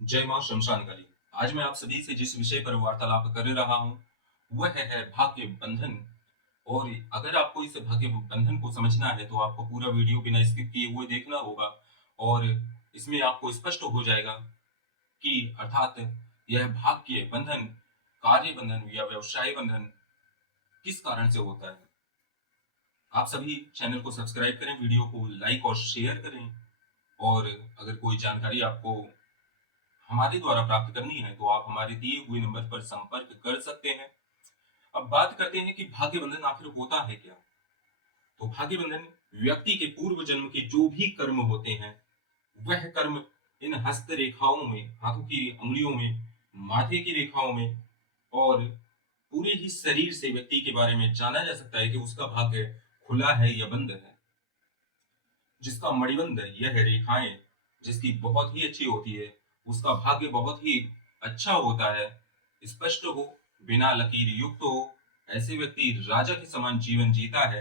जय मां शमशान काली। आज मैं आप सभी से जिस विषय पर वार्तालाप कर रहा हूं वह है भाग्य बंधन। और अगर आपको इस भाग्य बंधन को समझना है तो आपको पूरा वीडियो बिना स्किप किए हुए देखना होगा। और इसमें आपको स्पष्ट हो जाएगा कि अर्थात यह भाग्य बंधन, कार्य बंधन या व्यवसाय बंधन किस कारण से होता है। आप सभी चैनल को सब्सक्राइब करें, वीडियो को लाइक और शेयर करें। और अगर कोई जानकारी आपको हमारे द्वारा प्राप्त करनी है तो आप हमारे दिए हुए नंबर पर संपर्क कर सकते हैं। अब बात करते हैं कि भाग्य बंधन आखिर होता है क्या। तो भाग्य बंधन व्यक्ति के पूर्व जन्म के जो भी कर्म होते हैं वह कर्म इन हस्त रेखाओं में, हाथों की अंगुलियों में, माथे की रेखाओं में और पूरे ही शरीर से व्यक्ति के बारे में जाना जा सकता है कि उसका भाग्य खुला है या बंद है। जिसका मणिबंध, यह रेखाएं जिसकी बहुत ही अच्छी होती है, उसका भाग्य बहुत ही अच्छा होता है, स्पष्ट हो, बिना लकीर युक्त हो। ऐसे व्यक्ति राजा के समान जीवन जीता है।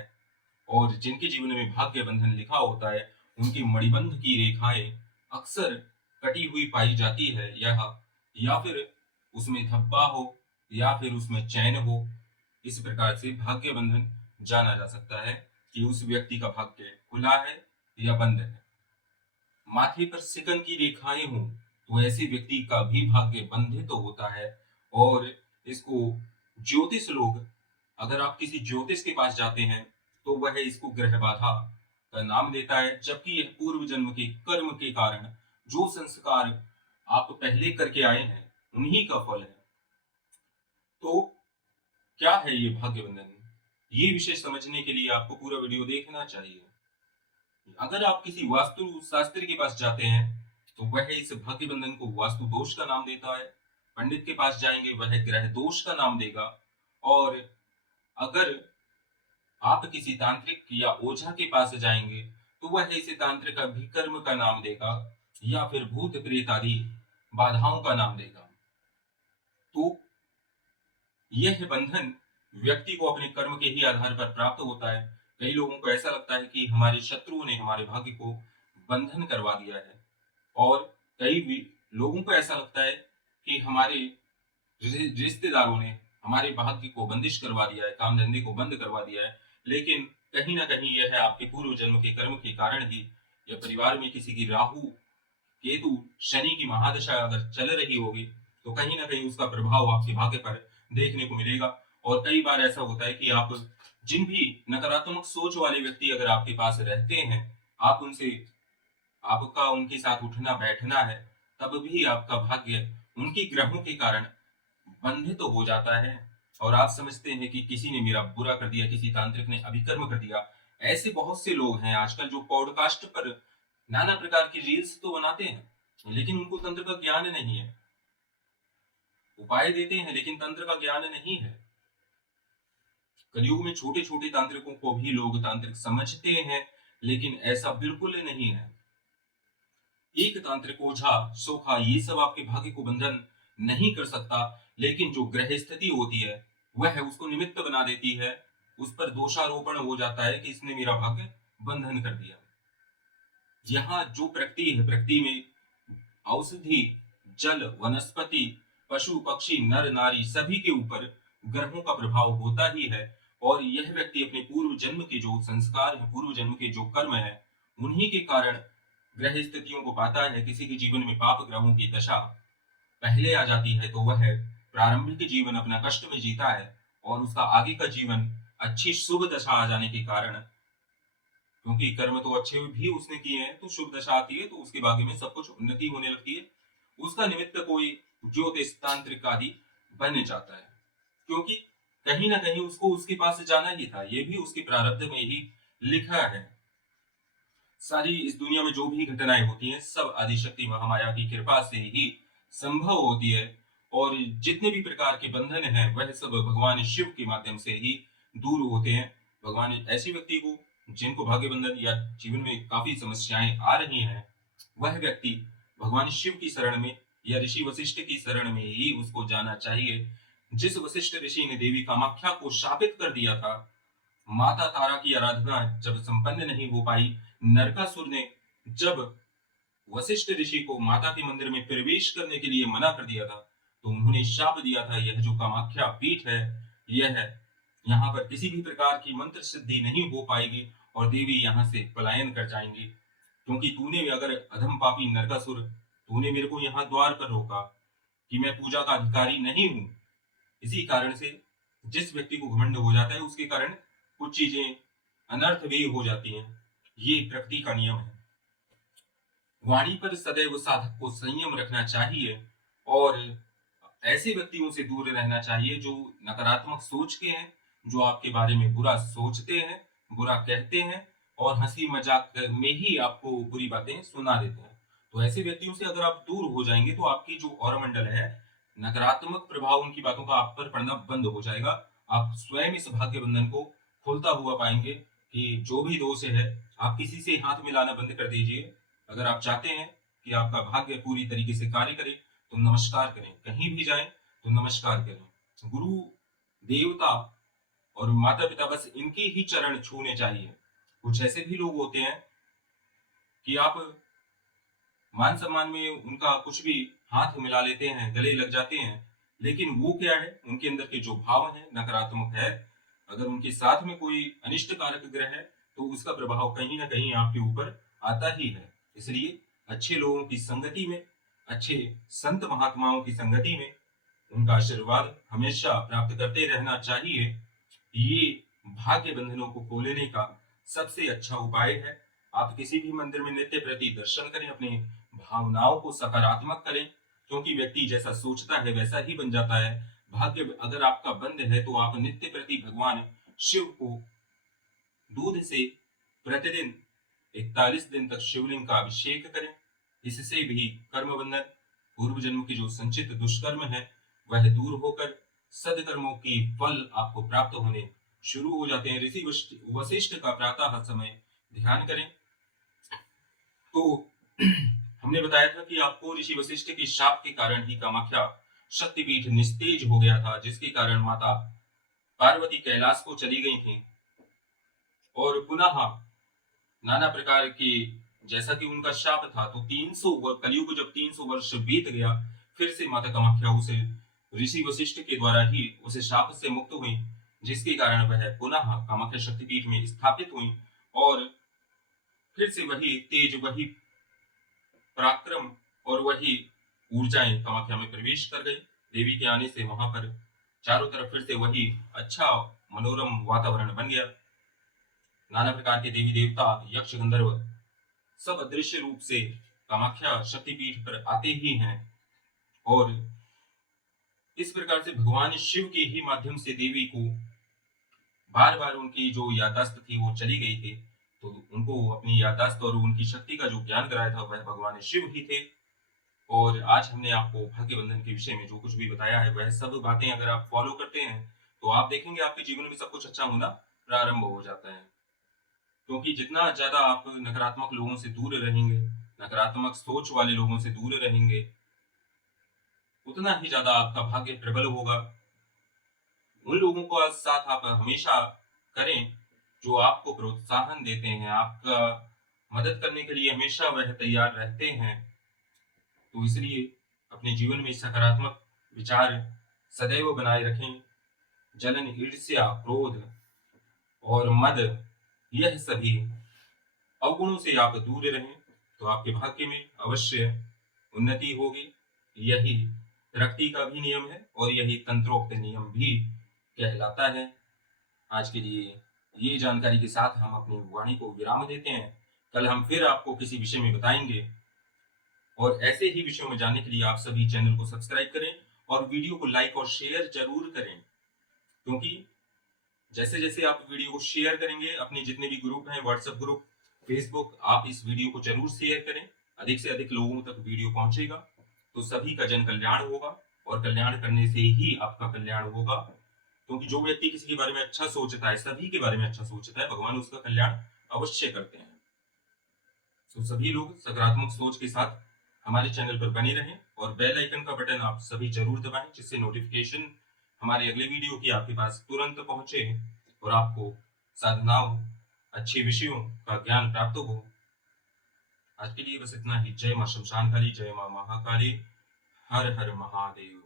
और जिनके जीवन में भाग्य बंधन लिखा होता है उनकी मणिबंध की रेखाएं अक्सर कटी हुई पाई जाती है, या फिर उसमें धब्बा हो या फिर उसमें चैन हो। इस प्रकार से भाग्य बंधन जाना जा सकता है कि उस व्यक्ति का भाग्य खुला है या बंद है। माथे पर सिकन की रेखाएं हों तो ऐसे व्यक्ति का भी भाग्य बंधित तो होता है। और इसको ज्योतिष लोग, अगर आप किसी ज्योतिष के पास जाते हैं तो वह इसको ग्रह बाधा का नाम देता है, जबकि यह पूर्व जन्म के कर्म के कारण जो संस्कार आप पहले करके आए हैं उन्हीं का फल है। तो क्या है ये भाग्य बंधन, ये विषय समझने के लिए आपको पूरा वीडियो देखना चाहिए। अगर आप किसी वास्तु शास्त्री के पास जाते हैं तो वह इस भाग्य बंधन को वास्तु दोष का नाम देता है। पंडित के पास जाएंगे वह ग्रह दोष का नाम देगा। और अगर आप किसी तांत्रिक या ओझा के पास जाएंगे तो वह इसे तांत्रिक अभिकर्म का नाम देगा या फिर भूत प्रेत आदि बाधाओं का नाम देगा। तो यह बंधन व्यक्ति को अपने कर्म के ही आधार पर प्राप्त होता है। कई लोगों को ऐसा लगता है कि हमारे शत्रुओं ने हमारे भाग्य को बंधन करवा दिया है। और कई भी लोगों को ऐसा लगता है कि हमारे रिश्तेदारों ने हमारे भाग्य को बंदिश करवा दिया है, काम धंधे को बंद करवा दिया है। लेकिन कहीं ना कहीं यह है आपके पूर्व जन्म के कर्म के कारण ही। या परिवार में किसी की राहु, केतु, शनि की महादशा अगर चल रही होगी तो कहीं ना कहीं उसका प्रभाव आपके भाग्य पर देखने को मिलेगा। और कई बार ऐसा होता है कि आप जिन भी नकारात्मक सोच वाले व्यक्ति अगर आपके पास रहते हैं, आप उनसे, आपका उनके साथ उठना बैठना है, तब भी आपका भाग्य उनके ग्रहों के कारण बंधित तो हो जाता है। और आप समझते हैं कि किसी ने मेरा बुरा कर दिया, किसी तांत्रिक ने अभिकर्म कर दिया। ऐसे बहुत से लोग हैं आजकल जो पॉडकास्ट पर नाना प्रकार की रील्स तो बनाते हैं लेकिन उनको तंत्र का ज्ञान नहीं है। उपाय देते हैं लेकिन तंत्र का ज्ञान नहीं है। कलयुग में छोटे छोटे तांत्रिकों को भी लोग तांत्रिक समझते हैं, लेकिन ऐसा बिल्कुल नहीं है। एक तांत्रिक, ओझा, सोखा, ये सब आपके भाग्य को बंधन नहीं कर सकता। लेकिन जो ग्रह स्थिति होती है वह उसको निमित्त बना देती है। उस पर दोषारोपण हो जाता है कि इसने मेरा भाग्य बंधन कर दिया। यहाँ जो प्रकृति है, प्रकृति में औषधि, जल, वनस्पति, पशु पक्षी, नर नारी सभी के ऊपर ग्रहों का प्रभाव होता ही है। और यह व्यक्ति अपने पूर्व जन्म के जो संस्कार है, पूर्व जन्म के जो कर्म है, उन्हीं के कारण ग्रह स्थितियों को पाता है। किसी के जीवन में पाप ग्रहों की दशा पहले आ जाती है तो वह प्रारंभिक जीवन अपना कष्ट में जीता है। और उसका आगे का जीवन अच्छी शुभ दशा आ जाने के कारण, क्योंकि कर्म तो अच्छे भी उसने किए हैं, तो शुभ दशा आती है तो उसके भाग्य में सब कुछ उन्नति होने लगती है। उसका निमित्त कोई ज्योतिष, तांत्रिक आदि बन जाता है, क्योंकि कहीं ना कहीं उसको उसके पास जाना ही था। ये भी उसके प्रारब्ध में ही लिखा है। सारी इस दुनिया में जो भी घटनाएं होती हैं सब आदिशक्ति महामाया की कृपा से ही संभव होती है। और जितने भी प्रकार के बंधन हैं वह सब भगवान शिव के माध्यम से ही दूर होते हैं। भगवान ऐसे व्यक्ति को, जिनको भाग्य बंधन या जीवन में काफी समस्याएं आ रही हैं, वह व्यक्ति भगवान शिव की शरण में या ऋषि वशिष्ठ की शरण में ही उसको जाना चाहिए। जिस वशिष्ठ ऋषि ने देवी कामाख्या को शापित कर दिया था, माता तारा की आराधना जब संपन्न नहीं हो पाई, नरकासुर ने जब वशिष्ठ ऋषि को माता के मंदिर में प्रवेश करने के लिए मना कर दिया था, तो उन्होंने शाप दिया था, यह जो कामाख्या पीठ है, यह है, यहाँ पर किसी भी प्रकार की मंत्र सिद्धि नहीं हो पाएगी और देवी यहाँ से पलायन कर जाएंगी, क्योंकि तूने अगर अधम पापी नरकासुर, तूने मेरे को यहाँ द्वार पर रोका कि मैं पूजा का अधिकारी नहीं हूं। इसी कारण से जिस व्यक्ति को घमंड हो जाता है उसके कारण कुछ चीजें अनर्थ भी हो जाती हैं। ये प्रकृति का नियम है। वाणी पर सदैव साधक को संयम रखना चाहिए और ऐसे व्यक्तियों से दूर रहना चाहिए जो नकारात्मक सोच के हैं, जो आपके बारे में बुरा सोचते हैं, बुरा कहते हैं और हंसी मजाक में ही आपको बुरी बातें सुना देते हैं। तो ऐसे व्यक्तियों से अगर आप दूर हो जाएंगे तो आपकी जो और मंडल है, नकारात्मक प्रभाव उनकी बातों का आप पर पड़ना बंद हो जाएगा। आप स्वयं इस भाग्य बंधन को खुलता हुआ पाएंगे कि जो भी दोष है आप किसी से हाथ मिलाना बंद कर दीजिए। अगर आप चाहते हैं कि आपका भाग्य पूरी तरीके से कार्य करे तो नमस्कार करें, कहीं भी जाएं तो नमस्कार करें। गुरु, देवता और माता पिता, बस इनके ही चरण छूने चाहिए। कुछ ऐसे भी लोग होते हैं कि आप मान सम्मान में उनका कुछ भी हाथ मिला लेते हैं, गले लग जाते हैं, लेकिन वो क्या है, उनके अंदर के जो भाव है नकारात्मक है। अगर उनके साथ में कोई अनिष्ट कारक ग्रह है तो उसका प्रभाव कहीं ना कहीं आपके ऊपर आता ही है। इसलिए अच्छे लोगों की संगति में, अच्छे संत महात्माओं की संगति में उनका आशीर्वाद हमेशा प्राप्त करते रहना चाहिए। ये भाग्य बंधनों को खोलने का सबसे अच्छा उपाय है। आप किसी भी मंदिर में नित्य प्रति दर्शन करें, अपनी भावनाओं को सकारात्मक करें, क्योंकि व्यक्ति जैसा सोचता है वैसा ही बन जाता है। भाग्य अगर आपका बंद है तो आप नित्य प्रति भगवान शिव को दूध से प्रतिदिन 41 दिन तक शिवलिंग का अभिषेक करें। इससे भी कर्म बंधन, पूर्व जन्म की जो संचित दुष्कर्म है वह दूर होकर सदकर्मों की फल आपको प्राप्त होने शुरू हो जाते हैं। ऋषि वशिष्ठ का प्रातः समय ध्यान करें। तो हमने बताया था कि आपको ऋषि वशिष्ठ के शाप के कारण ही कामाख्या शक्तिपीठ निस्तेज हो गया था, जिसके कारण माता पार्वती कैलाश को चली गई थी और पुनः नाना प्रकार की, जैसा कि उनका शाप था, तो 300 कलयुग जब 300 वर्ष बीत गया, फिर से माता कामाख्या उसे ऋषि वशिष्ठ के द्वारा ही उसे शाप से मुक्त हुई, जिसके कारण वह पुनः कामाख्या शक्तिपीठ में स्थापित हुई और फिर से वही तेज, वही पराक्रम और वही ऊर्जाएं कामाख्या में प्रवेश कर गई। देवी के आने से वहां पर चारों तरफ फिर से वही अच्छा मनोरम वातावरण बन गया। नाना प्रकार के देवी देवता, यक्ष, गंधर्व सब अदृश्य रूप से कामाख्या शक्तिपीठ पर आते ही हैं और इस प्रकार से भगवान शिव के ही माध्यम से देवी को बार बार उनकी जो याददाश्त थी वो चली गई थी, तो उनको अपनी याददाश्त और उनकी शक्ति का जो ज्ञान कराया था वह भगवान शिव ही थे। और आज हमने आपको भाग्य बंधन के विषय में जो कुछ भी बताया है वह सब बातें अगर आप फॉलो करते हैं तो आप देखेंगे आपके जीवन में सब कुछ अच्छा होना प्रारंभ हो जाता है। क्योंकि जितना ज्यादा आप नकारात्मक लोगों से दूर रहेंगे, नकारात्मक सोच वाले लोगों से दूर रहेंगे, उतना ही ज्यादा आपका भाग्य प्रबल होगा। उन लोगों को साथ आप हमेशा करें जो आपको प्रोत्साहन देते हैं, आपका मदद करने के लिए हमेशा वह तैयार रहते हैं। तो इसलिए अपने जीवन में सकारात्मक विचार सदैव बनाए रखें। जलन, ईर्ष्या, क्रोध और मद, यह सभी अवगुणों से आप दूर रहें तो आपके भाग्य में अवश्य उन्नति होगी। यही प्रकृति का भी नियम है और यही तंत्रोक्त नियम भी कहलाता है। आज के लिए ये जानकारी के साथ हम अपनी वाणी को विराम देते हैं। कल हम फिर आपको किसी विषय में बताएंगे और ऐसे ही विषयों में जानने के लिए आप सभी चैनल को सब्सक्राइब करें और वीडियो को लाइक और शेयर जरूर करें, क्योंकि जैसे जैसे आप वीडियो को शेयर करेंगे, अपने जितने भी ग्रुप हैं, व्हाट्सएप ग्रुप, फेसबुक, आप इस वीडियो को जरूर शेयर करें। अधिक से अधिक लोगों तक वीडियो पहुंचेगा तो सभी का जन कल्याण होगा और कल्याण करने से ही आपका कल्याण होगा। क्योंकि जो व्यक्ति किसी के बारे में अच्छा सोचता है, सभी के बारे में अच्छा सोचता है, भगवान उसका कल्याण अवश्य करते हैं। तो सभी लोग सकारात्मक सोच के साथ हमारे चैनल पर बने रहें और बेल आइकन का बटन आप सभी जरूर दबाएं, जिससे नोटिफिकेशन हमारे अगले वीडियो की आपके पास तुरंत पहुंचे और आपको साधनाओं, अच्छे विषयों का ज्ञान प्राप्त हो। आज के लिए बस इतना ही। जय मां शमशान काली, जय मां महाकाली, हर हर महादेव।